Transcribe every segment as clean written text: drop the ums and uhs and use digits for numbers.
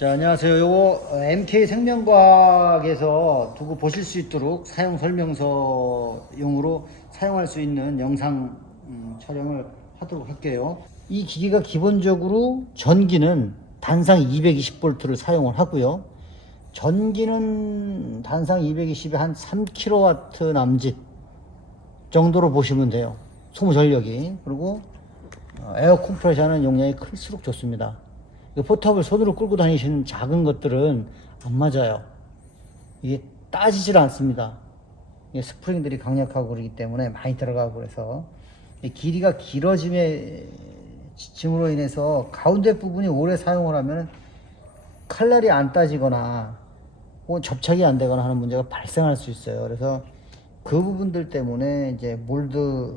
자, 안녕하세요. 요거 MK 생명과학에서 두고 보실 수 있도록 사용 설명서용으로 사용할 수 있는 영상 촬영을 하도록 할게요. 이 기계가 기본적으로 전기는 단상 220V를 사용을 하고요. 전기는 단상 220에 한 3kW 남짓 정도로 보시면 돼요. 소모 전력이. 그리고 에어 컴프레셔는 용량이 클수록 좋습니다. 포탑을 손으로 끌고 다니시는 작은 것들은 안 맞아요. 이게 따지질 않습니다. 이게 스프링들이 강력하고 그러기 때문에 많이 들어가고 그래서 길이가 길어짐으로 인해서 가운데 부분이 오래 사용을 하면 칼날이 안 따지거나 혹은 접착이 안 되거나 하는 문제가 발생할 수 있어요. 그래서 그 부분들 때문에 이제 몰드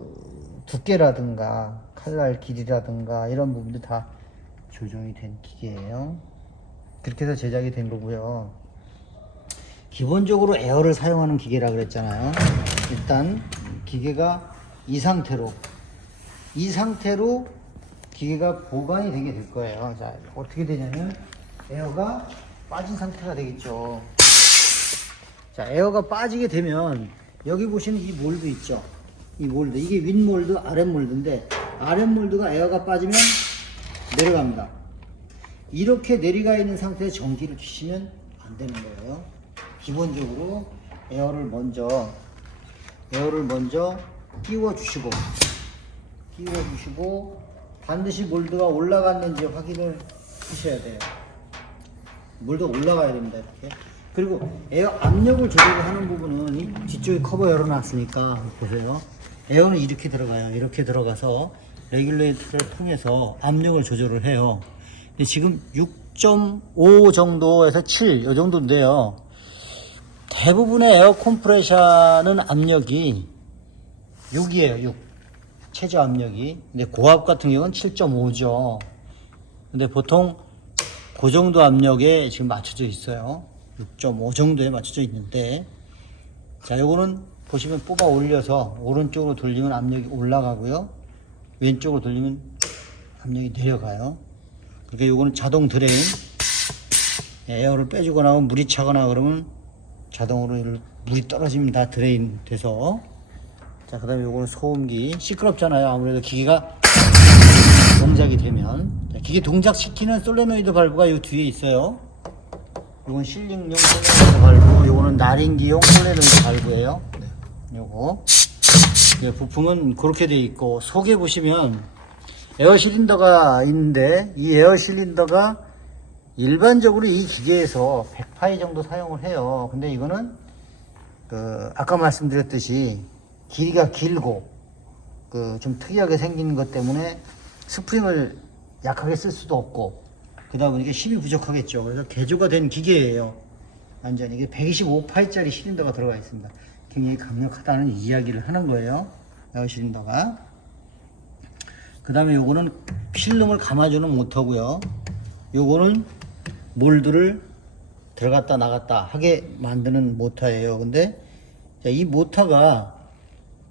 두께라든가 칼날 길이라든가 이런 부분들 다 조정이 된 기계예요. 그렇게 해서 제작이 된 거고요. 기본적으로 에어를 사용하는 기계라 그랬잖아요. 일단 기계가 이 상태로 기계가 보관이 되게 될 거예요. 자, 어떻게 되냐면 에어가 빠진 상태가 되겠죠. 자, 에어가 빠지게 되면 여기 보시는 이 몰드 있죠. 이 몰드, 이게 윗 몰드, 아랫 몰드인데 아랫 몰드가 에어가 빠지면 내려갑니다. 이렇게 내려가 있는 상태에서 전기를 주시면 안 되는 거예요. 기본적으로 에어를 먼저 끼워 주시고 반드시 몰드가 올라갔는지 확인을 하셔야 돼요. 몰드가 올라가야 됩니다. 이렇게. 그리고 에어 압력을 조절하는 부분은 이 뒤쪽에 커버 열어놨으니까 보세요. 에어는 이렇게 들어가요. 이렇게 들어가서 레귤레이터를 통해서 압력을 조절을 해요. 근데 지금 6.5 정도에서 7, 이 정도인데요. 대부분의 에어 컴프레셔는 압력이 6이에요, 6. 최저 압력이. 근데 고압 같은 경우는 7.5죠. 근데 보통 그 정도 압력에 지금 맞춰져 있어요. 6.5 정도에 맞춰져 있는데, 자, 요거는 보시면 뽑아 올려서 오른쪽으로 돌리면 압력이 올라가고요. 왼쪽으로 돌리면 압력이 내려가요. 그러니까 요거는 자동 드레인. 에어를 빼주고 나면 물이 차거나 그러면 자동으로 물이 떨어지면 다 드레인 돼서. 자, 그 다음에 요거는 소음기. 시끄럽잖아요. 아무래도 기계가 동작이 되면. 자, 기계 동작시키는 솔레노이드 발브가 요 뒤에 있어요. 요건 실링용 솔레노이드 발브, 요거는 나린기용 솔레노이드 발브예요. 네, 요거. 부품은 그렇게 되어 있고, 속에 보시면 에어 실린더가 있는데, 이 에어 실린더가 일반적으로 이 기계에서 100파이 정도 사용을 해요. 근데 이거는 아까 말씀드렸듯이 길이가 길고 좀 특이하게 생긴 것 때문에 스프링을 약하게 쓸 수도 없고, 그러다 보니까 힘이 부족하겠죠. 그래서 개조가 된 기계예요. 완전히 이게 125파이짜리 실린더가 들어가 있습니다. 굉장히 강력하다는 이야기를 하는 거예요. 에어 실린더가. 그 다음에 요거는 필름을 감아주는 모터고요. 요거는 몰드를 들어갔다 나갔다 하게 만드는 모터예요. 근데 이 모터가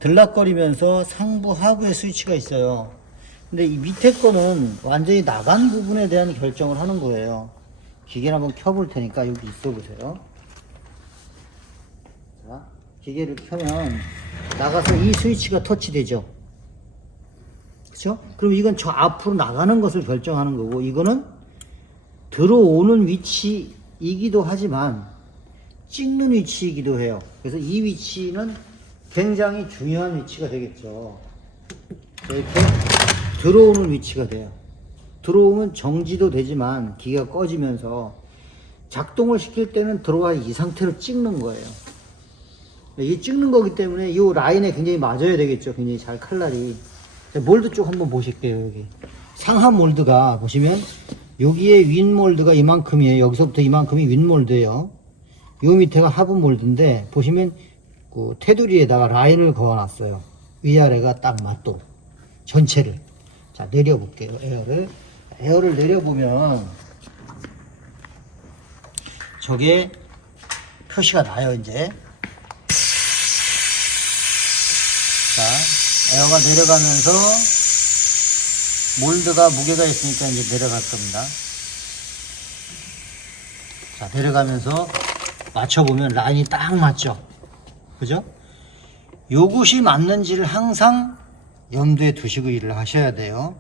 들락거리면서 상부 하부에 스위치가 있어요. 근데 이 밑에 거는 완전히 나간 부분에 대한 결정을 하는 거예요. 기계를 한번 켜볼 테니까 여기 있어 보세요. 자, 기계를 켜면 나가서 이 스위치가 터치되죠. 그쵸? 그럼 이건 저 앞으로 나가는 것을 결정하는 거고, 이거는 들어오는 위치이기도 하지만 찍는 위치이기도 해요. 그래서 이 위치는 굉장히 중요한 위치가 되겠죠. 이렇게 들어오는 위치가 돼요. 들어오면 정지도 되지만 기계가 꺼지면서 작동을 시킬 때는 들어와 이 상태로 찍는 거예요. 이게 찍는 거기 때문에 이 라인에 굉장히 맞아야 되겠죠. 굉장히 잘 칼날이. 몰드 쪽 한번 보실게요. 여기 상하 몰드가 보시면 여기에 윗 몰드가 이만큼이에요. 여기서부터 이만큼이 윗 몰드예요. 요 밑에가 하부 몰드인데 보시면 그 테두리에다가 라인을 그어놨어요. 위아래가 딱 맞도록 전체를. 자, 내려볼게요. 에어를 내려보면 저게 표시가 나요. 이제 자, 에어가 내려가면서 몰드가 무게가 있으니까 이제 내려갈 겁니다. 자, 내려가면서 맞춰보면 라인이 딱 맞죠? 그죠? 요것이 맞는지를 항상 염두에 두시고 일을 하셔야 돼요.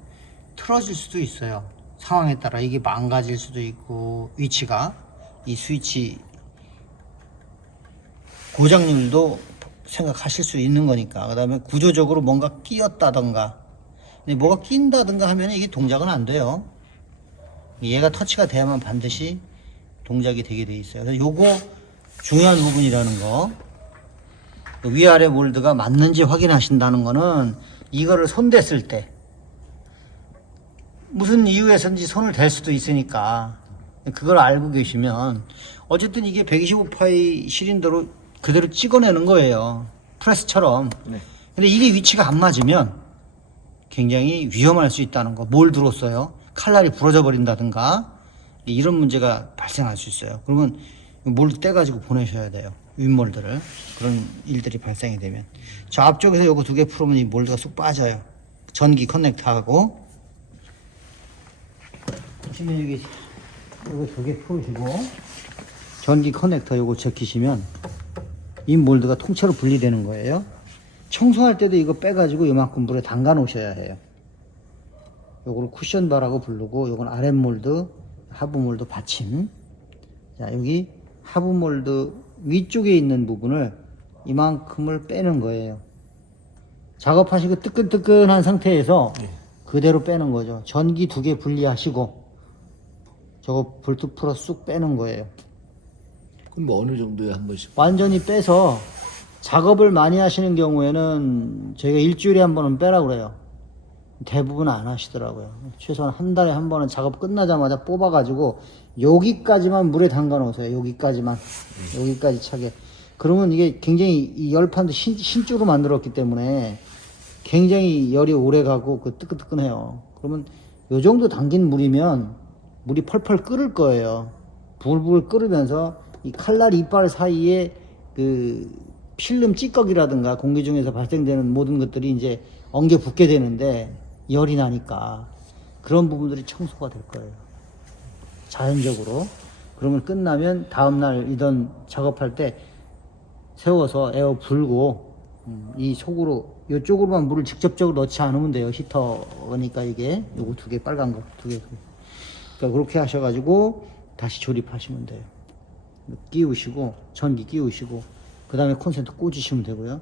틀어질 수도 있어요. 상황에 따라 이게 망가질 수도 있고, 위치가, 이 스위치 고장률도 생각하실 수 있는 거니까. 그 다음에 구조적으로 뭔가 끼었다던가, 근데 뭐가 낀다던가 하면 이게 동작은 안 돼요. 얘가 터치가 돼야만 반드시 동작이 되게 돼 있어요. 그래서 요거 중요한 부분이라는 거, 위아래 몰드가 맞는지 확인하신다는 거는 이거를 손댔을 때 무슨 이유에서인지 손을 댈 수도 있으니까 그걸 알고 계시면 어쨌든 이게 125파이 실린더로 그대로 찍어내는 거예요. 프레스처럼. 네. 근데 이게 위치가 안 맞으면 굉장히 위험할 수 있다는 거. 몰드로써요. 칼날이 부러져 버린다든가 이런 문제가 발생할 수 있어요. 그러면 몰드 떼가지고 보내셔야 돼요. 윗몰드를. 그런 일들이 발생이 되면. 저 앞쪽에서 요거 두 개 풀으면 이 몰드가 쑥 빠져요. 전기 커넥터하고. 보시면 여기 요거 두 개 풀으시고 전기 커넥터 요거 제끼시면 이 몰드가 통째로 분리되는 거예요. 청소할 때도 이거 빼가지고 요만큼 물에 담가 놓으셔야 해요. 요거를 쿠션바라고 부르고, 요건 아랫 몰드, 하부 몰드 받침. 자, 여기 하부 몰드 위쪽에 있는 부분을 이만큼을 빼는 거예요. 작업하시고 뜨끈뜨끈한 상태에서 그대로 빼는 거죠. 전기 두 개 분리하시고 저거 볼트 풀어 쑥 빼는 거예요. 그럼 뭐 어느 정도에 한 번씩? 완전히 빼서 작업을 많이 하시는 경우에는 저희가 일주일에 한 번은 빼라고 그래요. 대부분 안 하시더라고요. 최소한 한 달에 한 번은 작업 끝나자마자 뽑아가지고 여기까지만 물에 담가 놓으세요. 여기까지만. 여기까지 차게. 그러면 이게 굉장히 이 열판도 신주로 만들었기 때문에 굉장히 열이 오래 가고 그 뜨끈뜨끈해요. 그러면 요 정도 담긴 물이면 물이 펄펄 끓을 거예요. 불불 끓으면서 이 칼날 이빨 사이에 그 필름 찌꺼기라든가 공기 중에서 발생되는 모든 것들이 이제 엉겨 붙게 되는데 열이 나니까 그런 부분들이 청소가 될 거예요. 자연적으로. 그러면 끝나면 다음날 이던 작업할 때 세워서 에어 불고 이 속으로 이쪽으로만 물을 직접적으로 넣지 않으면 돼요. 히터니까 이게 요거 두 개 빨간 거 두 개. 그러니까 그렇게 하셔가지고 다시 조립하시면 돼요. 끼우시고 전기 끼우시고 그 다음에 콘센트 꽂으시면 되고요.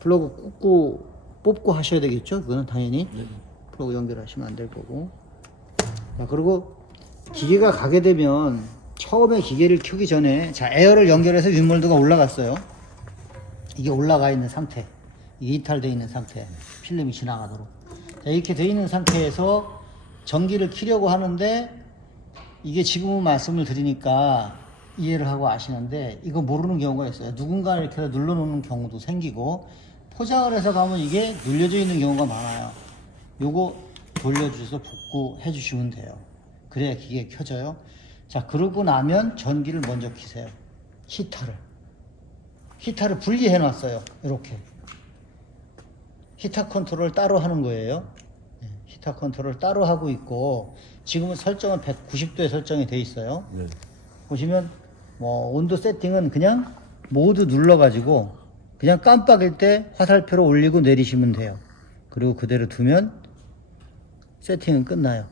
플러그 꽂고 뽑고 하셔야 되겠죠. 그거는 당연히 플러그 연결하시면 안 될 거고. 자, 그리고 기계가 가게 되면 처음에 기계를 켜기 전에 자 에어를 연결해서 윗몰드가 올라갔어요. 이게 올라가 있는 상태, 이게 이탈되어 있는 상태, 필름이 지나가도록. 자, 이렇게 되어 있는 상태에서 전기를 켜려고 하는데 이게 지금은 말씀을 드리니까 이해를 하고 아시는데 이거 모르는 경우가 있어요. 누군가 이렇게 눌러놓는 경우도 생기고 포장을 해서 가면 이게 눌려져 있는 경우가 많아요. 요거 돌려주셔서 복구해 주시면 돼요. 그래야 기계 켜져요. 자, 그러고 나면 전기를 먼저 켜세요. 히터를 분리해 놨어요. 이렇게 히터 컨트롤 따로 하는 거예요. 히터 컨트롤 따로 하고 있고 지금은 설정은 190도에 설정이 돼 있어요. 네. 보시면 뭐 온도 세팅은 그냥 모두 눌러 가지고 그냥 깜빡일 때 화살표로 올리고 내리시면 돼요. 그리고 그대로 두면 세팅은 끝나요.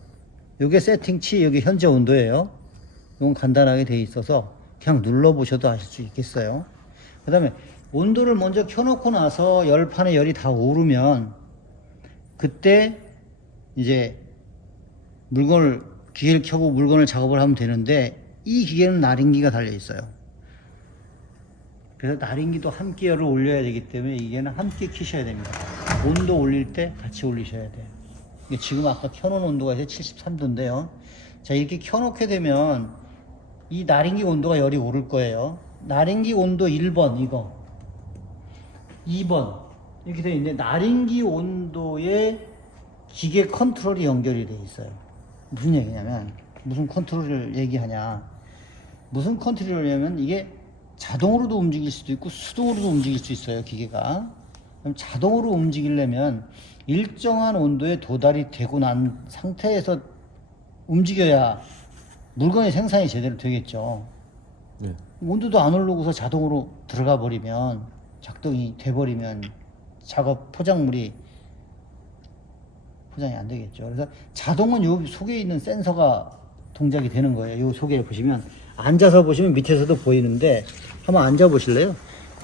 요게 세팅치, 여기 현재 온도예요. 이건 간단하게 돼 있어서 그냥 눌러 보셔도 아실 수 있겠어요. 그 다음에 온도를 먼저 켜놓고 나서 열판에 열이 다 오르면 그때 이제 기계를 켜고 물건을 작업을 하면 되는데 이 기계는 나린기가 달려 있어요. 그래서 나린기도 함께 열을 올려야 되기 때문에 이게는 함께 켜셔야 됩니다. 온도 올릴 때 같이 올리셔야 돼요. 지금 아까 켜놓은 온도가 이제 73도인데요. 자, 이렇게 켜놓게 되면 이 나린기 온도가 열이 오를 거예요. 나린기 온도 1번 이거 2번 이렇게 되어 있는데 나린기 온도에 기계 컨트롤이 연결이 되어 있어요. 무슨 얘기냐면 무슨 컨트롤을 얘기하냐, 무슨 컨트롤이냐면 이게 자동으로도 움직일 수도 있고 수동으로도 움직일 수 있어요. 기계가. 그럼 자동으로 움직이려면 일정한 온도에 도달이 되고 난 상태에서 움직여야 물건이 생산이 제대로 되겠죠. 네. 온도도 안 오르고서 자동으로 들어가 버리면, 작동이 돼 버리면 작업 포장물이 포장이 안 되겠죠. 그래서 자동은 요 속에 있는 센서가 동작이 되는 거예요. 요 속에 보시면 앉아서 보시면 밑에서도 보이는데 한번 앉아 보실래요?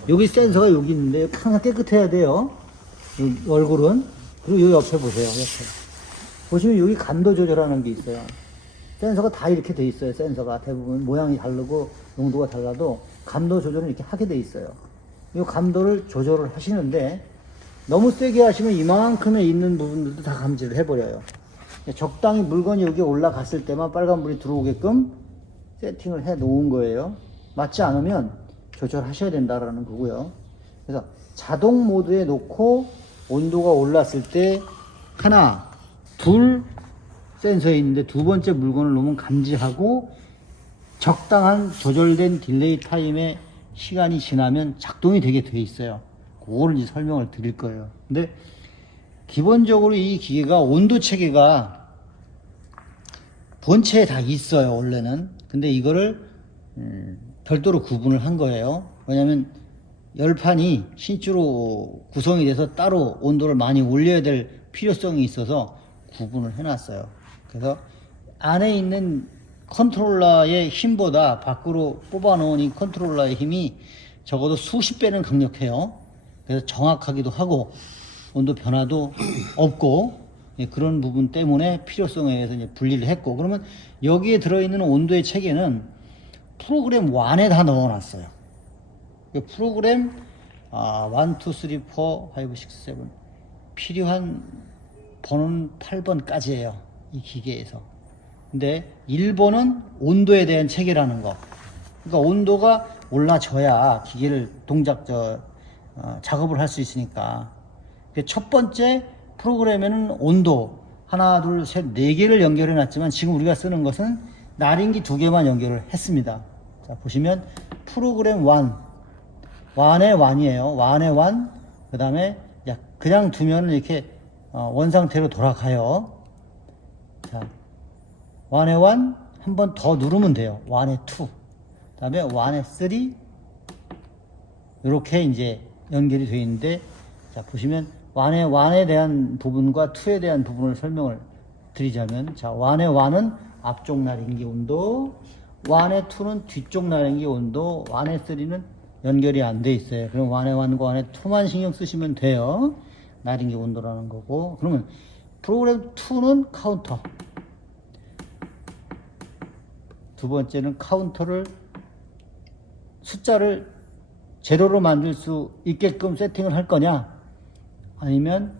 여기 센서가 여기 있는데 항상 깨끗해야 돼요. 이 얼굴은. 그리고 요 옆에 보세요. 옆에 보시면 여기 감도 조절하는 게 있어요. 센서가 다 이렇게 돼 있어요. 센서가 대부분 모양이 다르고 용도가 달라도 감도 조절은 이렇게 하게 돼 있어요. 이 감도를 조절을 하시는데 너무 세게 하시면 이만큼에 있는 부분들도 다 감지를 해버려요. 적당히 물건이 여기 올라갔을 때만 빨간불이 들어오게끔 세팅을 해 놓은 거예요. 맞지 않으면 조절하셔야 된다라는 거고요. 그래서 자동 모드에 놓고 온도가 올랐을 때 하나, 둘 센서에 있는데 두 번째 물건을 놓으면 감지하고 적당한 조절된 딜레이 타임의 시간이 지나면 작동이 되게 돼 있어요. 그거를 이제 설명을 드릴 거예요. 근데 기본적으로 이 기계가 온도 체계가 본체에 다 있어요, 원래는. 근데 이거를 별도로 구분을 한 거예요. 왜냐면 열판이 신주로 구성이 돼서 따로 온도를 많이 올려야 될 필요성이 있어서 구분을 해놨어요. 그래서 안에 있는 컨트롤러의 힘보다 밖으로 뽑아놓은 이 컨트롤러의 힘이 적어도 수십 배는 강력해요. 그래서 정확하기도 하고 온도 변화도 없고, 그런 부분 때문에 필요성에 의해서 이제 분리를 했고, 그러면 여기에 들어있는 온도의 체계는 프로그램 1에 다 넣어놨어요. 프로그램 1, 2, 3, 4, 5, 6, 7 필요한 번호는 8번까지예요. 이 기계에서. 근데 1번은 온도에 대한 체계라는 거. 그러니까 온도가 올라져야 기계를 작업을 할 수 있으니까. 첫 번째 프로그램에는 온도 하나, 둘, 셋, 네 개를 연결해 놨지만 지금 우리가 쓰는 것은 나린기 2개만 연결을 했습니다. 자, 보시면 프로그램 1, 1의 1이에요. 1의 1, 그 다음에 그냥 두면 이렇게 원상태로 돌아가요. 자, 1의 1, 한 번 더 누르면 돼요. 1의 2, 그 다음에 1의 3, 이렇게 이제 연결이 되어 있는데, 자, 보시면 1에 대한 부분과 2에 대한 부분을 설명을 드리자면, 자, 1의 1은 앞쪽 나린기 온도, 1의 2는 뒤쪽 나린기 온도, 1의 3는 연결이 안 돼 있어요. 그럼 1의 1과 1의 2만 신경 쓰시면 돼요. 나린기 온도라는 거고. 그러면 프로그램 2는 카운터. 두 번째는 카운터를 숫자를 제로로 만들 수 있게끔 세팅을 할 거냐, 아니면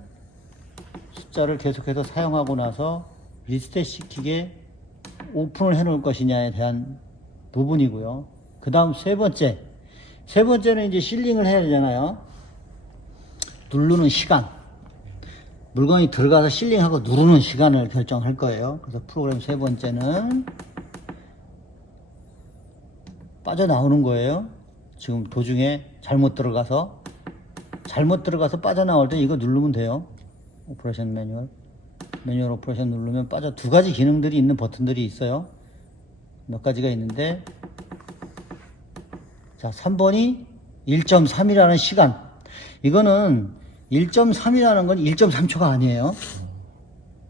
숫자를 계속해서 사용하고 나서 리스트 시키게 오픈을 해 놓을 것이냐에 대한 부분이고요. 그 다음 세 번째는 이제 실링을 해야 되잖아요. 누르는 시간, 물건이 들어가서 실링하고 누르는 시간을 결정할 거예요. 그래서 프로그램 세 번째는 빠져나오는 거예요. 지금 도중에 잘못 들어가서 빠져나올 때 이거 누르면 돼요. 오퍼레이션 매뉴얼 오퍼레이션 누르면 두 가지 기능들이 있는 버튼들이 있어요. 몇 가지가 있는데, 자, 3번이 1.3이라는 시간. 이거는 1.3이라는 건 1.3초가 아니에요.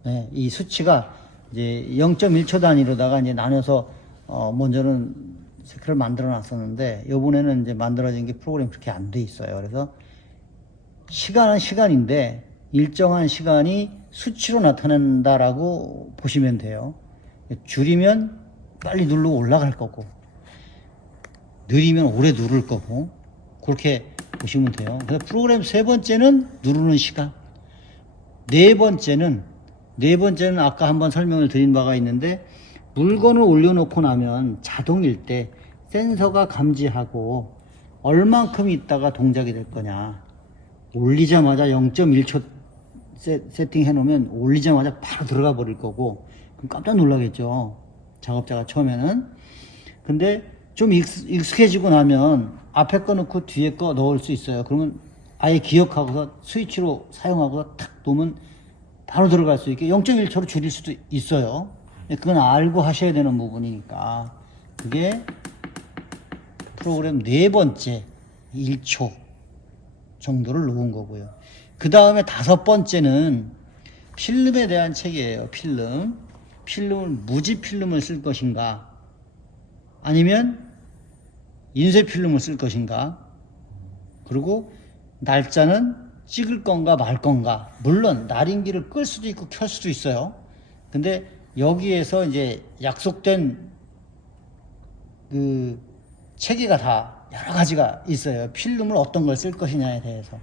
네, 이 수치가 이제 0.1초 단위로다가 이제 나눠서 먼저는 세크를 만들어 놨었는데, 요번에는 이제 만들어진 게 프로그램이 그렇게 안 돼 있어요. 그래서 시간은 시간인데 일정한 시간이 수치로 나타난다라고 보시면 돼요. 줄이면 빨리 누르고 올라갈 거고, 느리면 오래 누를 거고, 그렇게 보시면 돼요. 그래서 프로그램 세 번째는 누르는 시간, 네 번째는 아까 한번 설명을 드린 바가 있는데, 물건을 올려놓고 나면 자동일 때 센서가 감지하고 얼만큼 있다가 동작이 될 거냐. 올리자마자 0.1초 세팅해 놓으면 올리자마자 바로 들어가 버릴 거고, 그럼 깜짝 놀라겠죠, 작업자가 처음에는. 근데 좀 익숙해지고 나면 앞에 거 넣고 뒤에 거 넣을 수 있어요. 그러면 아예 기억하고서 스위치로 사용하고서 탁 놓으면 바로 들어갈 수 있게 0.1초로 줄일 수도 있어요. 그건 알고 하셔야 되는 부분이니까. 그게 프로그램 네 번째 1초 정도를 놓은 거고요. 그 다음에 다섯 번째는 필름에 대한 책이에요. 필름을 무지 필름을 쓸 것인가 아니면 인쇄 필름을 쓸 것인가, 그리고 날짜는 찍을 건가 말 건가. 물론 날인기를 끌 수도 있고 켤 수도 있어요. 근데 여기에서 이제 약속된 그 체계가 다 여러 가지가 있어요. 필름을 어떤 걸 쓸 것이냐에 대해서.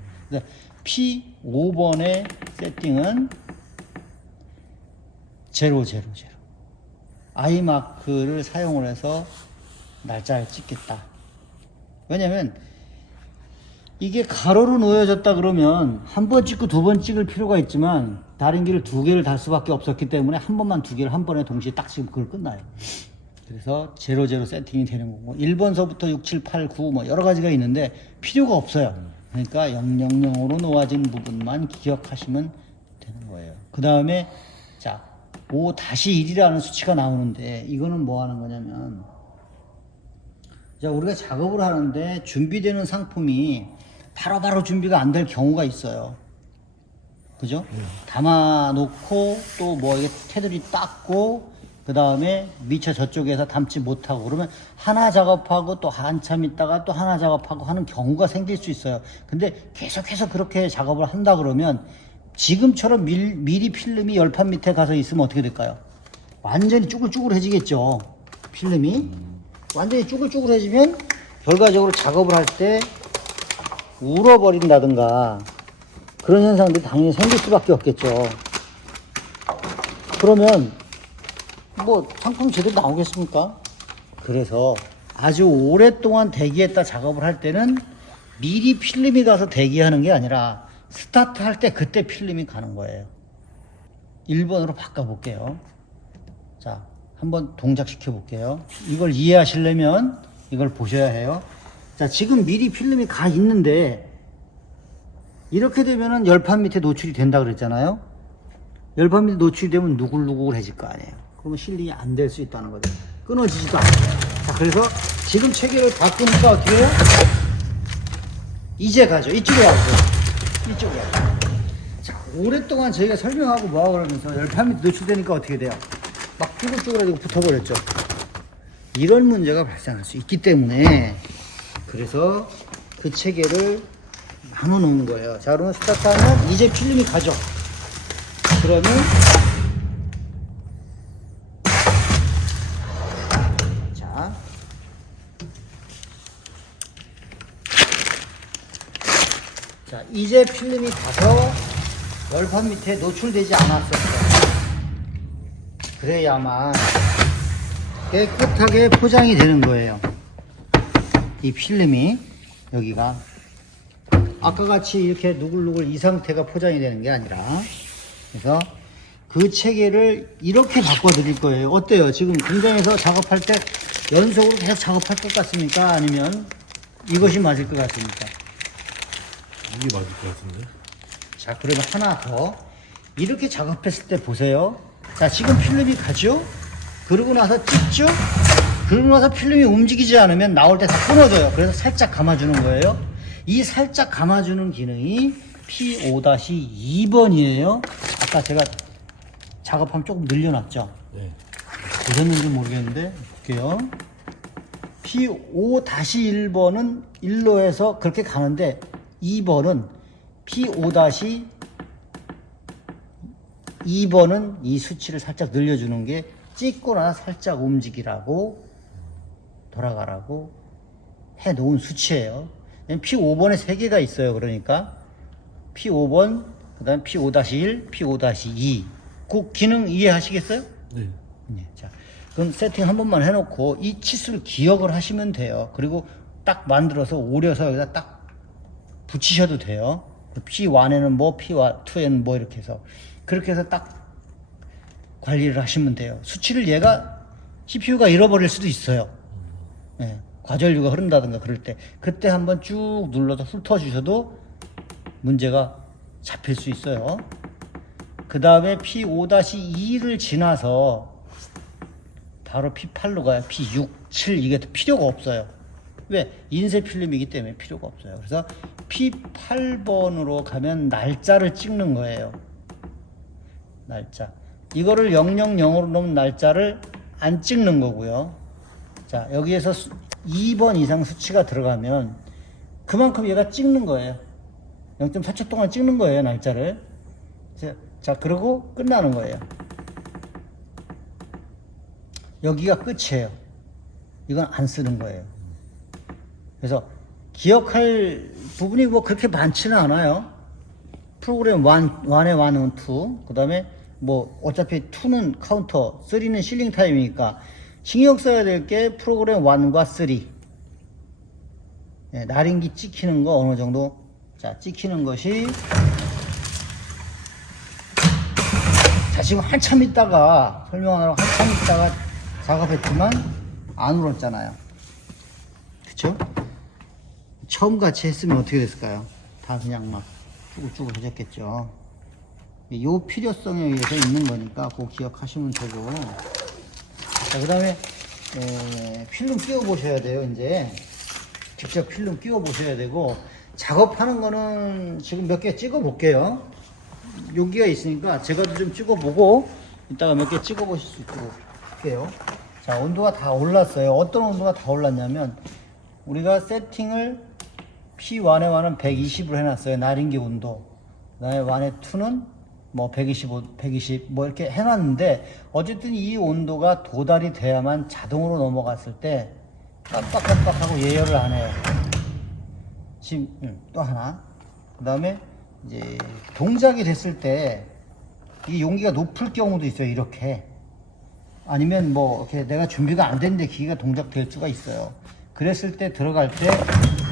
P5번의 세팅은 000 아이마크를 사용을 해서 날짜를 찍겠다. 왜냐면 이게 가로로 놓여졌다 그러면 한 번 찍고 두 번 찍을 필요가 있지만 다른기를 두 개를 달 수밖에 없었기 때문에 한 번만 두 개를 한 번에 동시에 딱 찍으면 그걸 끝나요. 그래서 00 세팅이 되는 거고, 1번서부터 6, 7, 8, 9 뭐 여러 가지가 있는데 필요가 없어요. 그러니까 000으로 놓아진 부분만 기억하시면 되는 거예요. 그 다음에 자 5-1이라는 수치가 나오는데 이거는 뭐 하는 거냐면, 자 우리가 작업을 하는데 준비되는 상품이 바로바로 준비가 안 될 경우가 있어요. 그죠? 담아놓고 또 뭐 이게 테두리 닦고 그 다음에 미처 저쪽에서 담지 못하고 그러면 하나 작업하고 또 한참 있다가 또 하나 작업하고 하는 경우가 생길 수 있어요. 근데 계속해서 그렇게 작업을 한다 그러면 지금처럼 미리 필름이 열판 밑에 가서 있으면 어떻게 될까요? 완전히 쭈글쭈글해지겠죠. 필름이 완전히 쭈글쭈글해지면 결과적으로 작업을 할 때 울어버린다든가 그런 현상들이 당연히 생길 수밖에 없겠죠. 그러면 뭐 상품이 제대로 나오겠습니까? 그래서 아주 오랫동안 대기했다 작업을 할 때는 미리 필름이 가서 대기하는 게 아니라 스타트 할 때 그때 필름이 가는 거예요. 1번으로 바꿔볼게요. 자, 한번 동작시켜 볼게요. 이걸 이해하시려면 이걸 보셔야 해요. 자, 지금 미리 필름이 가 있는데 이렇게 되면은 열판 밑에 노출이 된다 그랬잖아요. 열판 밑에 노출이 되면 누글누글해질 거 아니에요. 그러면 실링이 안 될 수 있다는 거죠. 끊어지지도 않아요. 자, 그래서 지금 체계를 바꾸니까 어떻게 해요? 이제 가죠. 이쪽으로 가죠. 이쪽으로 가죠. 자, 오랫동안 저희가 설명하고 뭐하고 그러면서 열판 밑에 노출되니까 어떻게 돼요? 막 쭈글쭈글해지고 붙어버렸죠. 이런 문제가 발생할 수 있기 때문에 그래서 그 체계를 나눠 놓은 거예요. 자, 그러면 스타트하면 이제 필름이 가죠. 그러면 자, 이제 필름이 가서 열판 밑에 노출되지 않았었어요. 그래야만 깨끗하게 포장이 되는 거예요. 이 필름이 여기가 아까 같이 이렇게 누글누글 이 상태가 포장이 되는 게 아니라, 그래서 그 체계를 이렇게 바꿔 드릴 거예요. 어때요? 지금 공장에서 작업할 때 연속으로 계속 작업할 것 같습니까? 아니면 이것이 맞을 것 같습니까? 이게 맞을 것 같은데? 자, 그러면 하나 더 이렇게 작업했을 때 보세요. 자, 지금 필름이 가죠? 그러고 나서 찍죠? 그러고 나서 필름이 움직이지 않으면 나올 때 다 끊어져요. 그래서 살짝 감아주는 거예요. 이 살짝 감아주는 기능이 P5-2번이에요. 아까 제가 작업하면 조금 늘려놨죠? 네. 보셨는지 모르겠는데 볼게요. P5-1번은 1로에서 그렇게 가는데 2번은 P5-2번은 이 수치를 살짝 늘려주는 게 찍고 나서 살짝 움직이라고 돌아가라고 해 놓은 수치예요. P5번에 3개가 있어요. 그러니까 P5번, 그 다음 P5-1, P5-2. 그 기능 이해하시겠어요? 네. 네. 자, 그럼 세팅 한 번만 해놓고 이 치수를 기억을 하시면 돼요. 그리고 딱 만들어서 오려서 여기다 딱 붙이셔도 돼요. P1에는 뭐, P2에는 뭐 이렇게 해서 그렇게 해서 딱 관리를 하시면 돼요. 수치를 얘가 CPU가 잃어버릴 수도 있어요. 네. 과전류가 흐른다든가 그럴 때 그때 한번 쭉 눌러서 훑어주셔도 문제가 잡힐 수 있어요. 그 다음에 P5-2를 지나서 바로 P8로 가요. P6, 7 이게 필요가 없어요. 왜? 인쇄 필름이기 때문에 필요가 없어요. 그래서 P8번으로 가면 날짜를 찍는 거예요. 날짜. 이거를 000으로 놓으면 날짜를 안 찍는 거고요. 자, 여기에서 2번 이상 수치가 들어가면 그만큼 얘가 찍는 거예요. 0.4초 동안 찍는 거예요, 날짜를. 자, 그러고 끝나는 거예요. 여기가 끝이에요. 이건 안 쓰는 거예요. 그래서 기억할 부분이 뭐 그렇게 많지는 않아요. 프로그램 1에 1은 2, 그 다음에 뭐 어차피 2는 카운터, 3는 실링 타임이니까 신경 써야 될 게 프로그램 1과 3. 네, 나린기 찍히는 거 어느 정도. 자, 찍히는 것이. 자, 지금 한참 있다가, 설명하느라고 한참 있다가 작업했지만 안 울었잖아요. 그쵸? 처음 같이 했으면 어떻게 됐을까요? 다 그냥 막 쭈글쭈글 해졌겠죠. 요 필요성에 의해서 있는 거니까 그거 기억하시면 되고. 자, 그 다음에 필름 끼워 보셔야 돼요. 이제 직접 필름 끼워 보셔야 되고, 작업하는 거는 지금 몇 개 찍어 볼게요. 여기가 있으니까 제가 좀 찍어 보고 이따가 몇 개 찍어 보실 수 있도록 할게요. 자, 온도가 다 올랐어요. 어떤 온도가 다 올랐냐면, 우리가 세팅을 P1에 1은 120으로 해놨어요. 나린기 온도. 그 다음에 1에 2는 뭐 125, 120 뭐 이렇게 해놨는데, 어쨌든 이 온도가 도달이 돼야만 자동으로 넘어갔을 때 깜빡깜빡하고 예열을 안 해요. 지금 또 하나. 그 다음에 이제 동작이 됐을 때 이 용기가 높을 경우도 있어요. 이렇게. 아니면 뭐 이렇게 내가 준비가 안 됐는데 기계가 동작될 수가 있어요. 그랬을 때 들어갈 때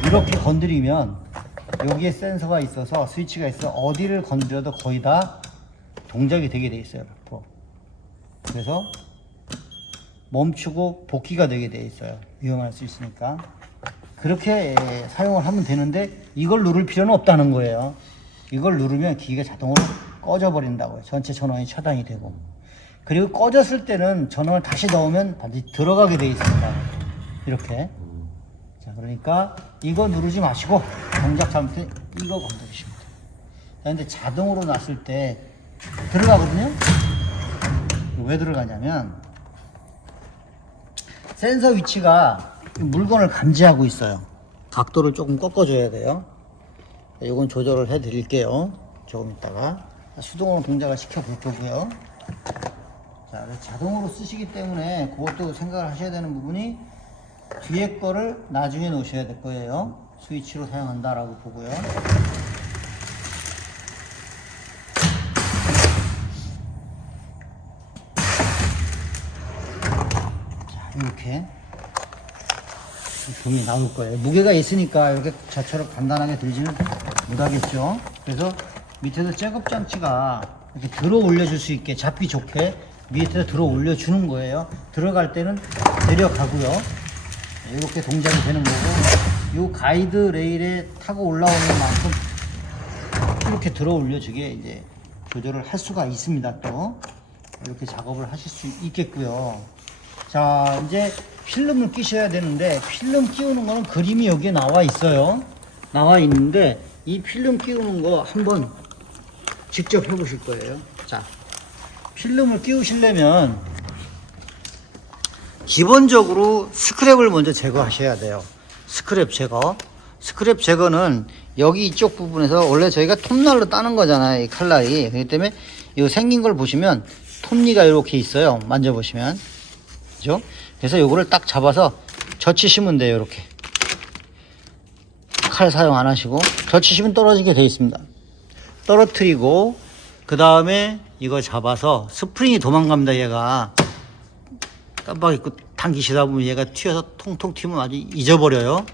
이렇게 건드리면 여기에 센서가 있어서, 스위치가 있어 어디를 건드려도 거의 다 동작이 되게 돼 있어요. 100%. 그래서 멈추고 복귀가 되게 돼 있어요. 위험할 수 있으니까. 그렇게 사용을 하면 되는데, 이걸 누를 필요는 없다는 거예요. 이걸 누르면 기계가 자동으로 꺼져 버린다고요. 전체 전원이 차단이 되고. 그리고 꺼졌을 때는 전원을 다시 넣으면 반드시 들어가게 돼 있습니다. 이렇게. 자, 그러니까 이거 누르지 마시고 동작 잘못해 이거 건드리시면 돼요. 근데 자동으로 놨을 때 들어가거든요. 왜 들어가냐면, 센서 위치가 물건을 감지하고 있어요. 각도를 조금 꺾어줘야 돼요. 이건 조절을 해 드릴게요. 조금 있다가 수동으로 동작을 시켜 볼 거고요. 자, 자동으로 쓰시기 때문에 그것도 생각을 하셔야 되는 부분이, 뒤에 거를 나중에 놓으셔야 될 거예요. 스위치로 사용한다라고 보고요. 자, 이렇게 금이 나올 거예요. 무게가 있으니까 이렇게 저처럼 간단하게 들지는 못하겠죠. 그래서 밑에서 잭업 장치가 이렇게 들어 올려줄 수 있게, 잡기 좋게 밑에서 들어 올려주는 거예요. 들어갈 때는 내려가고요. 이렇게 동작이 되는 거고, 이 가이드 레일에 타고 올라오는 만큼 이렇게 들어 올려주게 이제 조절을 할 수가 있습니다. 또 이렇게 작업을 하실 수 있겠고요. 자, 이제 필름을 끼셔야 되는데, 필름 끼우는 거는 그림이 여기에 나와 있어요. 나와 있는데, 이 필름 끼우는 거 한번 직접 해보실 거예요. 자, 필름을 끼우시려면 기본적으로 스크랩을 먼저 제거하셔야 돼요. 스크랩 제거. 스크랩 제거는 여기 이쪽 부분에서, 원래 저희가 톱날로 따는 거잖아요, 이 칼날이. 그렇기 때문에 이 생긴 걸 보시면 톱니가 이렇게 있어요. 만져보시면. 그죠? 그래서 요거를 딱 잡아서 젖히시면 돼요. 이렇게 칼 사용 안 하시고 젖히시면 떨어지게 되어 있습니다. 떨어뜨리고, 그 다음에 이거 잡아서, 스프링이 도망갑니다. 얘가 깜빡 잊고 당기시다 보면 얘가 튀어서 통통 튀면 아주 잊어버려요.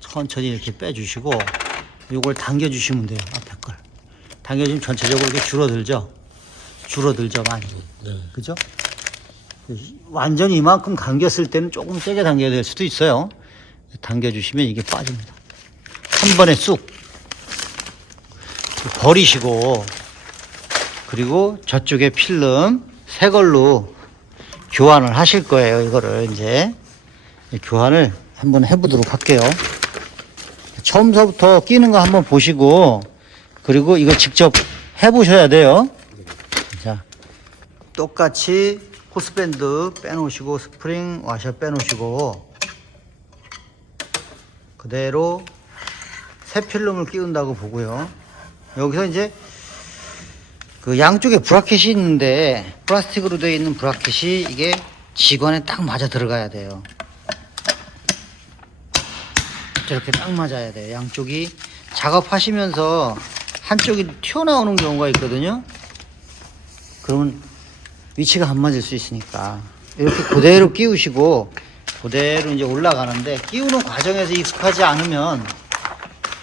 천천히 이렇게 빼주시고 요걸 당겨주시면 돼요. 앞에 걸 당겨주면 전체적으로 이렇게 줄어들죠. 많이. 네. 그죠? 완전히 이만큼 당겼을 때는 조금 세게 당겨야 될 수도 있어요. 당겨주시면 이게 빠집니다. 한 번에 쑥 버리시고, 그리고 저쪽에 필름 새 걸로 교환을 하실 거예요. 이거를 이제 교환을 한번 해보도록 할게요. 처음서부터 끼는 거 한번 보시고, 그리고 이거 직접 해보셔야 돼요. 자, 똑같이 호스밴드 빼놓으시고, 스프링 와셔 빼놓으시고, 그대로 새 필름을 끼운다고 보고요. 여기서 이제 그 양쪽에 브라켓이 있는데, 플라스틱으로 되어 있는 브라켓이 이게 직원에 딱 맞아 들어가야 돼요. 이렇게 딱 맞아야 돼요. 양쪽이 작업하시면서 한쪽이 튀어나오는 경우가 있거든요. 그러면 위치가 안 맞을 수 있으니까 이렇게 그대로 끼우시고 그대로 이제 올라가는데, 끼우는 과정에서 익숙하지 않으면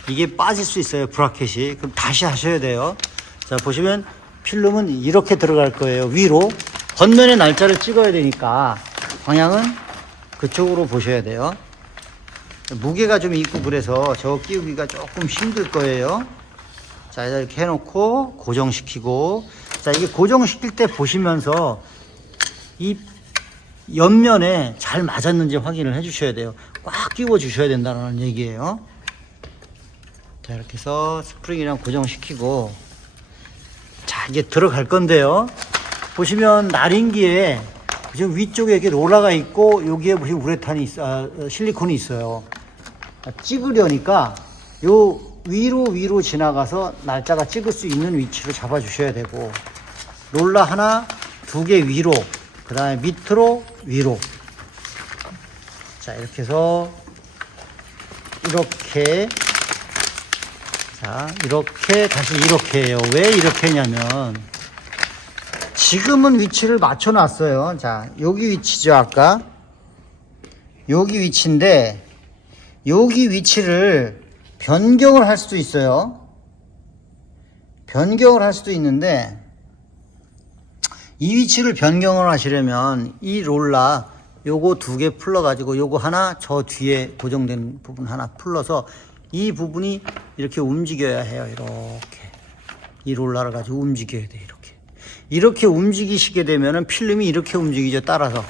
이게 빠질 수 있어요. 브라켓이. 그럼 다시 하셔야 돼요. 자, 보시면 필름은 이렇게 들어갈 거예요. 위로 겉면에 날짜를 찍어야 되니까 방향은 그쪽으로 보셔야 돼요. 무게가 좀 있고 그래서 저 끼우기가 조금 힘들 거예요. 자, 이렇게 해놓고 고정시키고, 자, 이게 고정시킬 때 보시면서 이 옆면에 잘 맞았는지 확인을 해 주셔야 돼요. 꽉 끼워 주셔야 된다는 얘기예요. 자, 이렇게 해서 스프링이랑 고정시키고, 자, 이제 들어갈 건데요. 보시면 나린기에 지금 위쪽에 이렇게 롤러가 있고, 여기에 보시면 우레탄이 실리콘이 있어요. 찍으려니까 요 위로 지나가서 날짜가 찍을 수 있는 위치로 잡아 주셔야 되고, 롤러 하나, 2개 위로, 그 다음에 밑으로, 위로. 자, 이렇게 해서 이렇게, 자, 이렇게 다시 이렇게 해요. 왜 이렇게 했냐면 지금은 위치를 맞춰 놨어요. 자, 여기 위치죠. 아까 여기 위치인데, 여기 위치를 변경을 할 수도 있어요. 변경을 할 수도 있는데, 이 위치를 변경을 하시려면 이 롤러 요거 2개 풀러 가지고 요거 하나, 저 뒤에 고정된 부분 하나 풀러서 이 부분이 이렇게 움직여야 해요. 이렇게 이 롤러를 가지고 움직여야 돼. 이렇게 움직이시게 되면은 필름이 이렇게 움직이죠. 따라서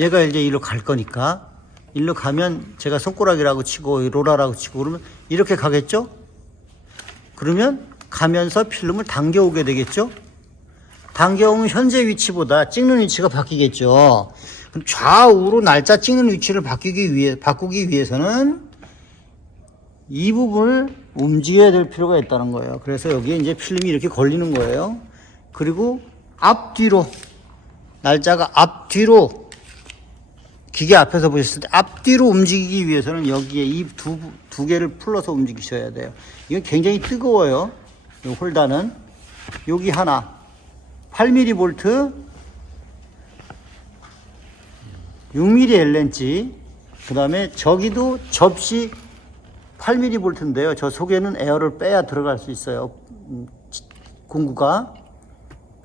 얘가 이제 이리로 갈 거니까, 일로 가면 제가 손가락이라고 치고 롤러라고 치고 그러면 이렇게 가겠죠? 그러면 가면서 필름을 당겨오게 되겠죠? 당겨오면 현재 위치보다 찍는 위치가 바뀌겠죠? 그럼 좌우로 날짜 찍는 위치를 바꾸기 위해서는 이 부분을 움직여야 될 필요가 있다는 거예요. 그래서 여기에 이제 필름이 이렇게 걸리는 거예요. 그리고 앞뒤로, 날짜가 앞뒤로, 기계 앞에서 보셨을 때 앞뒤로 움직이기 위해서는 여기에 이 두 개를 풀러서 움직이셔야 돼요. 이건 굉장히 뜨거워요. 이 홀다는. 여기 하나 8mm 볼트, 6mm L렌치, 그 다음에 저기도 접시 8mm 볼트인데요. 저 속에는 에어를 빼야 들어갈 수 있어요. 공구가.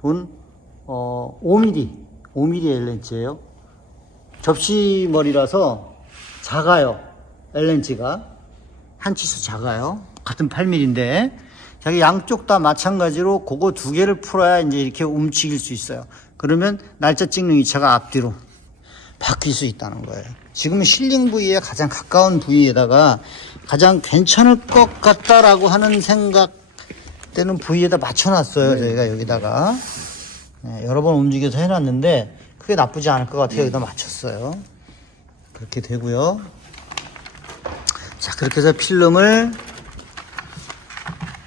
5mm L렌치예요. 접시머리라서 작아요. L렌치가 한 치수 작아요. 같은 8mm인데, 자기 양쪽 다 마찬가지로 그거 2개를 풀어야 이제 이렇게 움직일 수 있어요. 그러면 날짜 찍는 위치가 앞뒤로 바뀔 수 있다는 거예요. 지금 실링 부위에 가장 가까운 부위에다가 가장 괜찮을 것 같다라고 하는 생각되는 부위에다 맞춰놨어요. 저희가 여기다가 여러 번 움직여서 해놨는데 크게 나쁘지 않을 것 같아요. 여기다 맞췄어요. 그렇게 되고요. 자, 그렇게 해서 필름을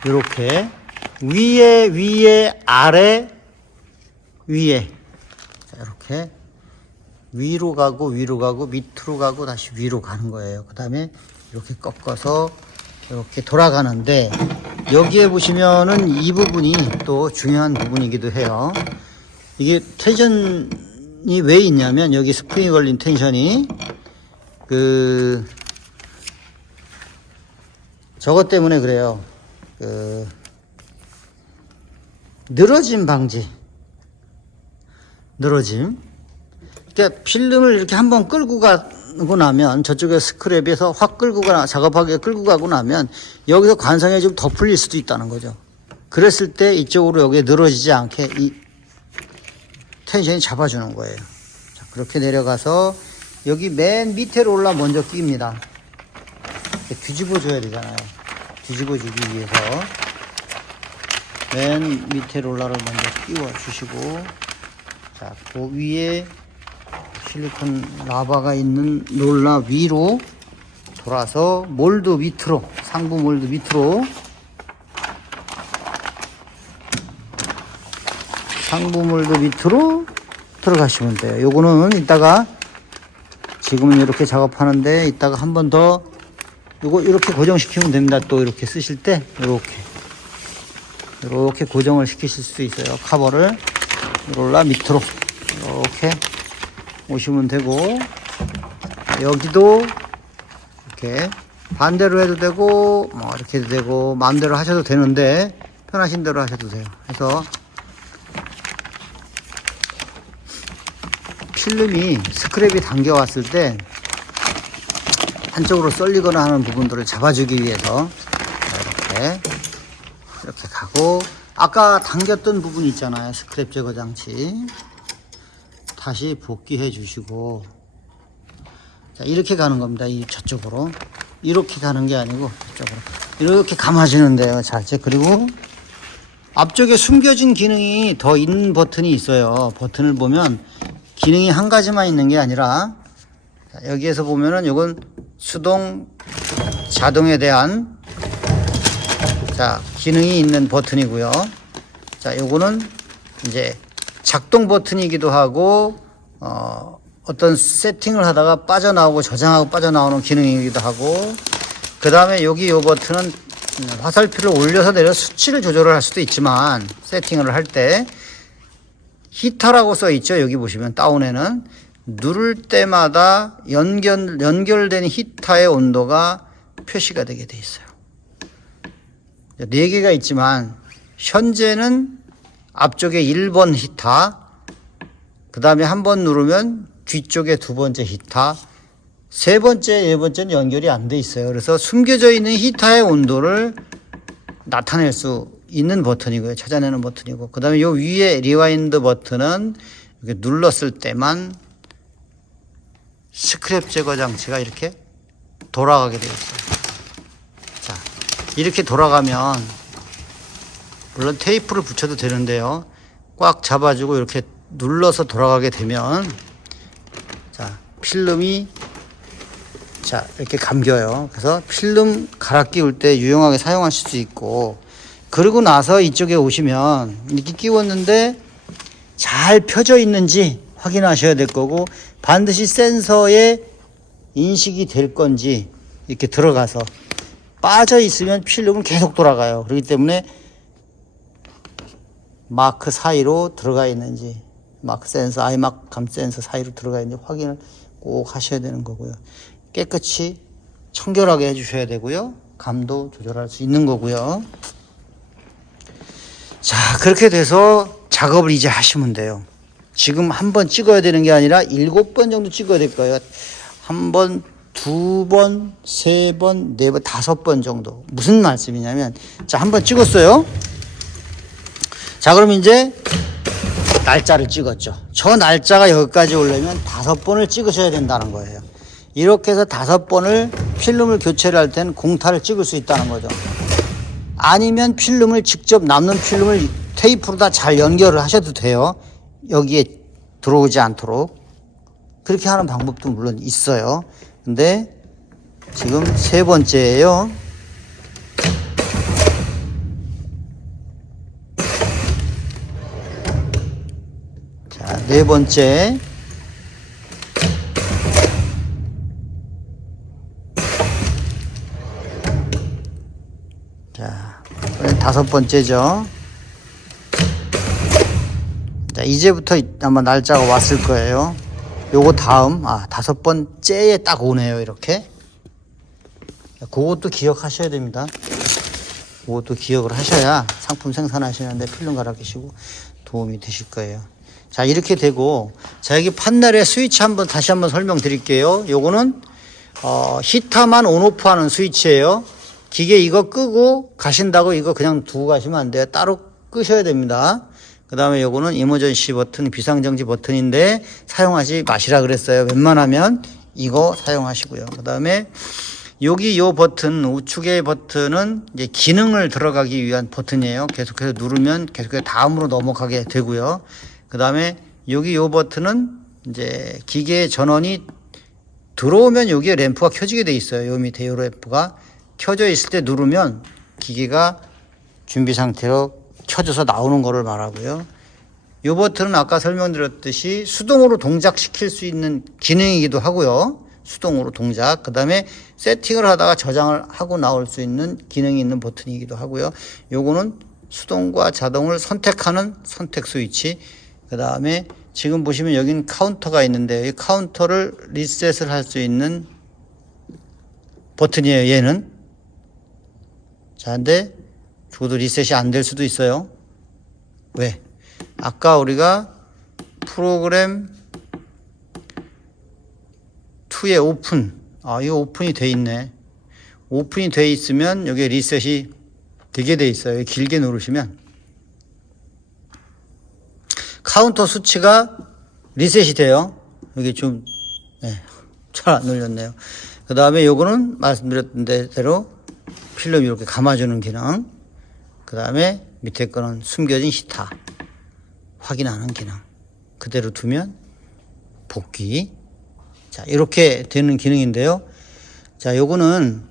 이렇게 위에 아래 위에, 자, 이렇게 위로 가고 밑으로 가고 다시 위로 가는 거예요. 그 다음에 이렇게 꺾어서 이렇게 돌아가는데, 여기에 보시면은 이 부분이 또 중요한 부분이기도 해요. 이게 텐션이 왜 있냐면, 여기 스프링이 걸린 텐션이 저것 때문에 그래요. 늘어짐 방지. 늘어짐. 그러니까 필름을 이렇게 한번 끌고 가고 나면, 저쪽에 스크랩에서 확 끌고 작업하게 끌고 가고 나면 여기서 관성이 좀 더 풀릴 수도 있다는 거죠. 그랬을 때 이쪽으로 여기에 늘어지지 않게 이 텐션이 잡아주는 거예요. 자, 그렇게 내려가서 여기 맨 밑에 롤러 먼저 끼입니다. 뒤집어 줘야 되잖아요. 뒤집어 주기 위해서 맨 밑에 롤러를 먼저 끼워 주시고, 자, 그 위에 실리콘 라바가 있는 롤러 위로 돌아서 몰드 밑으로, 상부 몰드 밑으로, 상부 몰드 밑으로 들어가시면 돼요. 요거는 이따가, 지금은 이렇게 작업하는데 이따가 한 번 더 요거 이렇게 고정시키면 됩니다. 또 이렇게 쓰실 때 이렇게 고정을 시키실 수 있어요. 카버를 롤러 밑으로 이렇게 오시면 되고, 여기도 이렇게 반대로 해도 되고 뭐 이렇게 해도 되고 마음대로 하셔도 되는데 편하신 대로 하셔도 돼요. 그래서 필름이 스크랩이 당겨 왔을 때 한쪽으로 쏠리거나 하는 부분들을 잡아주기 위해서 이렇게 가고, 아까 당겼던 부분 있잖아요. 스크랩 제거 장치 다시 복귀해 주시고, 자, 이렇게 가는 겁니다. 저쪽으로 이렇게 가는 게 아니고 저쪽으로 이렇게 감아지는데요. 자, 이제 그리고 앞쪽에 숨겨진 기능이 더 있는 버튼이 있어요. 버튼을 보면 기능이 한 가지만 있는 게 아니라, 자, 여기에서 보면은 이건 수동 자동에 대한, 자, 기능이 있는 버튼이고요. 자, 요거는 이제 작동 버튼이기도 하고, 어떤 세팅을 하다가 빠져나오고 저장하고 빠져나오는 기능이기도 하고, 그 다음에 여기 요 버튼은 화살표를 올려서 내려 수치를 조절을 할 수도 있지만, 세팅을 할 때 히터라고 써 있죠. 여기 보시면 다운에는 누를 때마다 연결된 히터의 온도가 표시가 되게 돼 있어요. 4개가 있지만 현재는 앞쪽에 1번 히터, 그 다음에 한 번 누르면 뒤쪽에 2번째 히터, 3번째, 4번째는 연결이 안 돼 있어요. 그래서 숨겨져 있는 히터의 온도를 나타낼 수 있는 버튼이고요. 찾아내는 버튼이고, 그 다음에 요 위에 리와인드 버튼은 이렇게 눌렀을 때만 스크랩 제거 장치가 이렇게 돌아가게 되어 있어요. 자, 이렇게 돌아가면 물론 테이프를 붙여도 되는데요. 꽉 잡아주고 이렇게 눌러서 돌아가게 되면, 자, 필름이, 자, 이렇게 감겨요. 그래서 필름 갈아 끼울 때 유용하게 사용하실 수 있고, 그러고 나서 이쪽에 오시면 이렇게 끼웠는데 잘 펴져 있는지 확인하셔야 될 거고, 반드시 센서에 인식이 될 건지 이렇게 들어가서 빠져 있으면 필름은 계속 돌아가요. 그렇기 때문에 마크 사이로 들어가 있는지, 마크 센서, 아이막 감 센서 사이로 들어가 있는지 확인을 꼭 하셔야 되는 거고요. 깨끗이 청결하게 해주셔야 되고요. 감도 조절할 수 있는 거고요. 자, 그렇게 돼서 작업을 이제 하시면 돼요. 지금 한 번 찍어야 되는 게 아니라 7번 정도 찍어야 될 거예요. 한 번, 2번, 3번, 4번, 5번 정도. 무슨 말씀이냐면, 자, 한 번 찍었어요. 자, 그럼 이제 날짜를 찍었죠. 저 날짜가 여기까지 오려면 5번을 찍으셔야 된다는 거예요. 이렇게 해서 5번을 필름을 교체를 할 때는 공타를 찍을 수 있다는 거죠. 아니면 필름을 직접 남는 필름을 테이프로 다 잘 연결을 하셔도 돼요. 여기에 들어오지 않도록. 그렇게 하는 방법도 물론 있어요. 근데 지금 3번째예요. 자, 4번째. 자, 5번째죠. 자, 이제부터 아마 날짜가 왔을 거예요. 요거 다음, 5번째에 딱 오네요, 이렇게. 그것도 기억하셔야 됩니다. 그것도 기억을 하셔야 상품 생산하시는데 필름 갈아 끼시고 도움이 되실 거예요. 자, 이렇게 되고, 자, 여기 판넬의 스위치 다시 한번 설명드릴게요. 요거는, 히터만 온오프 하는 스위치예요. 기계 이거 끄고 가신다고 이거 그냥 두고 가시면 안 돼요. 따로 끄셔야 됩니다. 그 다음에 요거는 이머전시 버튼, 비상정지 버튼인데 사용하지 마시라 그랬어요. 웬만하면 이거 사용하시고요. 그 다음에 여기 요 버튼, 우측의 버튼은 이제 기능을 들어가기 위한 버튼이에요. 계속해서 누르면 계속해서 다음으로 넘어가게 되고요. 그 다음에 여기 요 버튼은 이제 기계의 전원이 들어오면 여기에 램프가 켜지게 돼 있어요. 요 밑에 요 램프가 켜져 있을 때 누르면 기계가 준비 상태로 켜져서 나오는 거를 말하고요. 이 버튼은 아까 설명드렸듯이 수동으로 동작시킬 수 있는 기능이기도 하고요. 수동으로 동작. 그 다음에 세팅을 하다가 저장을 하고 나올 수 있는 기능이 있는 버튼이기도 하고요. 요거는 수동과 자동을 선택하는 선택 스위치. 그 다음에 지금 보시면 여기는 카운터가 있는데 이 카운터를 리셋을 할 수 있는 버튼이에요. 얘는. 자, 근데 죽어도 리셋이 안 될 수도 있어요. 왜? 아까 우리가 프로그램 2의 오픈. 이거 오픈이 돼 있네. 오픈이 돼 있으면 여기에 리셋이 되게 돼 있어요. 길게 누르시면. 카운터 수치가 리셋이 돼요. 여기 좀, 잘 안 눌렸네요. 그 다음에 요거는 말씀드렸던 대로 필름 이렇게 감아주는 기능. 그 다음에 밑에 거는 숨겨진 시타. 확인하는 기능. 그대로 두면 복귀. 자, 이렇게 되는 기능인데요. 자, 요거는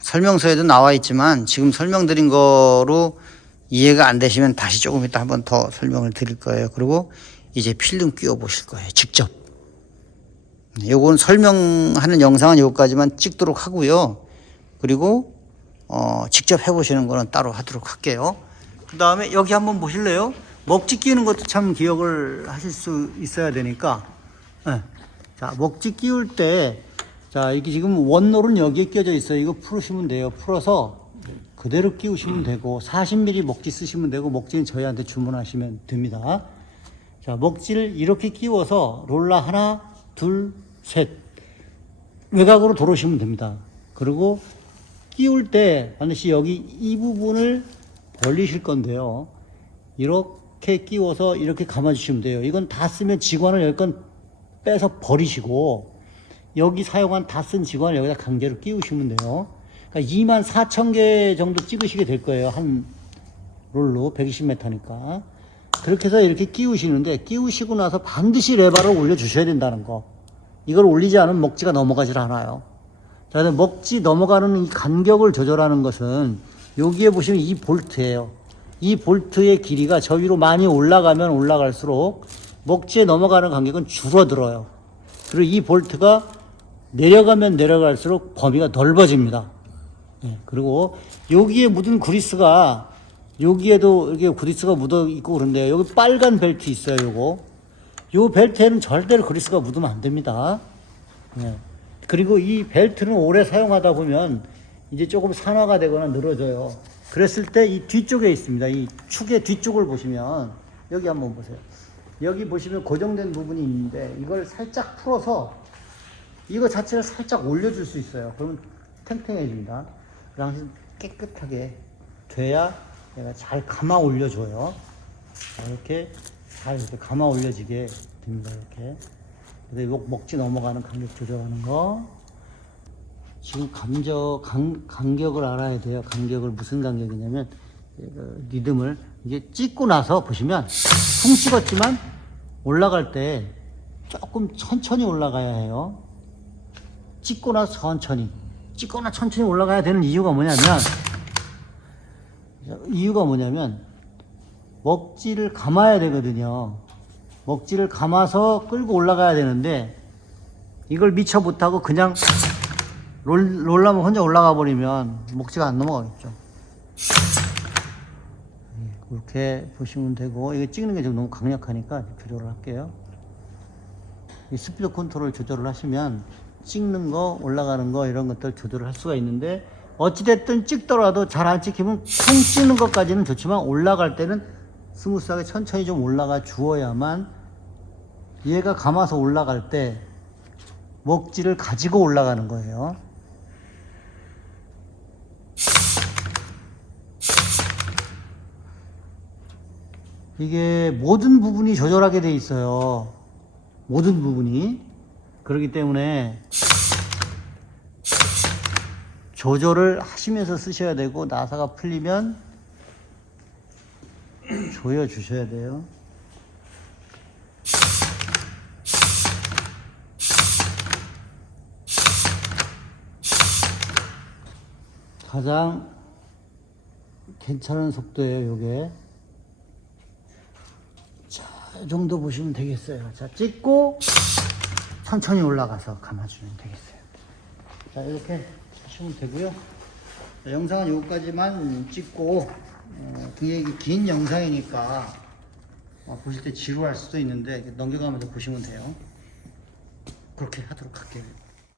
설명서에도 나와 있지만 지금 설명드린 거로 이해가 안 되시면 다시 조금 이따 한번 더 설명을 드릴 거예요. 그리고 이제 필름 끼워 보실 거예요. 직접. 요건 설명하는 영상은 여기까지만 찍도록 하고요. 그리고 직접 해보시는 거는 따로 하도록 할게요. 그 다음에 여기 한번 보실래요? 먹지 끼우는 것도 참 기억을 하실 수 있어야 되니까. 자, 먹지 끼울 때, 자, 이게 지금 원롤은 여기에 끼워져 있어요. 이거 풀으시면 돼요. 풀어서 그대로 끼우시면 되고, 40mm 먹지 쓰시면 되고, 먹지는 저희한테 주문하시면 됩니다. 자, 먹지를 이렇게 끼워서 롤러 하나, 둘, 셋. 외곽으로 돌으시면 됩니다. 그리고 끼울 때 반드시 여기 이 부분을 벌리실 건데요. 이렇게 끼워서 이렇게 감아주시면 돼요. 이건 다 쓰면 지관을 여기 건 빼서 버리시고 여기 사용한 다 쓴 지관을 여기다 강제로 끼우시면 돼요. 그러니까 24,000개 정도 찍으시게 될 거예요. 한 롤로 120m니까. 그렇게 해서 이렇게 끼우시는데 끼우시고 나서 반드시 레바를 올려주셔야 된다는 거. 이걸 올리지 않으면 먹지가 넘어가질 않아요. 자, 먹지 넘어가는 이 간격을 조절하는 것은 여기에 보시면 이 볼트예요. 이 볼트의 길이가 저 위로 많이 올라가면 올라갈수록 먹지에 넘어가는 간격은 줄어들어요. 그리고 이 볼트가 내려가면 내려갈수록 범위가 넓어집니다. 그리고 여기에 묻은 그리스가 여기에도 이렇게 그리스가 묻어 있고 그런데요. 여기 빨간 벨트 있어요. 요 벨트에는 절대로 그리스가 묻으면 안 됩니다. 그리고 이 벨트는 오래 사용하다 보면 이제 조금 산화가 되거나 늘어져요. 그랬을 때 이 뒤쪽에 있습니다. 이 축의 뒤쪽을 보시면 여기 한번 보세요. 여기 보시면 고정된 부분이 있는데 이걸 살짝 풀어서 이거 자체를 살짝 올려줄 수 있어요. 그러면 탱탱해집니다. 그래서 깨끗하게 돼야 내가 잘 감아 올려줘요. 이렇게 잘 이렇게 감아 올려지게 됩니다. 이렇게. 그래서 먹지 넘어가는 간격 조절하는 거. 지금 간격을 알아야 돼요. 간격을 무슨 간격이냐면 리듬을 이게 찍고 나서 보시면 퉁 찍었지만 올라갈 때 조금 천천히 올라가야 해요. 찍거나 천천히 올라가야 되는 이유가 뭐냐면 먹지를 감아야 되거든요. 먹지를 감아서 끌고 올라가야 되는데 이걸 미처 못하고 그냥 롤라면 혼자 올라가 버리면 먹지가 안 넘어가겠죠. 그렇게 보시면 되고, 이거 찍는 게 좀 너무 강력하니까 조절을 할게요. 이 스피드 컨트롤 조절을 하시면 찍는 거, 올라가는 거 이런 것들 조절을 할 수가 있는데, 어찌됐든 찍더라도 잘 안 찍히면 통 찍는 것까지는 좋지만 올라갈 때는 스무스하게 천천히 좀 올라가 주어야만 얘가 감아서 올라갈 때 먹지를 가지고 올라가는 거예요. 이게 모든 부분이 조절하게 돼 있어요. 모든 부분이. 그렇기 때문에 조절을 하시면서 쓰셔야 되고, 나사가 풀리면 조여 주셔야 돼요. 가장 괜찮은 속도예요, 요게. 자, 이 정도 보시면 되겠어요. 자, 찍고 천천히 올라가서 감아주면 되겠어요. 자, 이렇게 하시면 되고요. 자, 영상은 여기까지만 찍고, 굉장히 긴 영상이니까 보실 때 지루할 수도 있는데 넘겨가면서 보시면 돼요. 그렇게 하도록 할게요.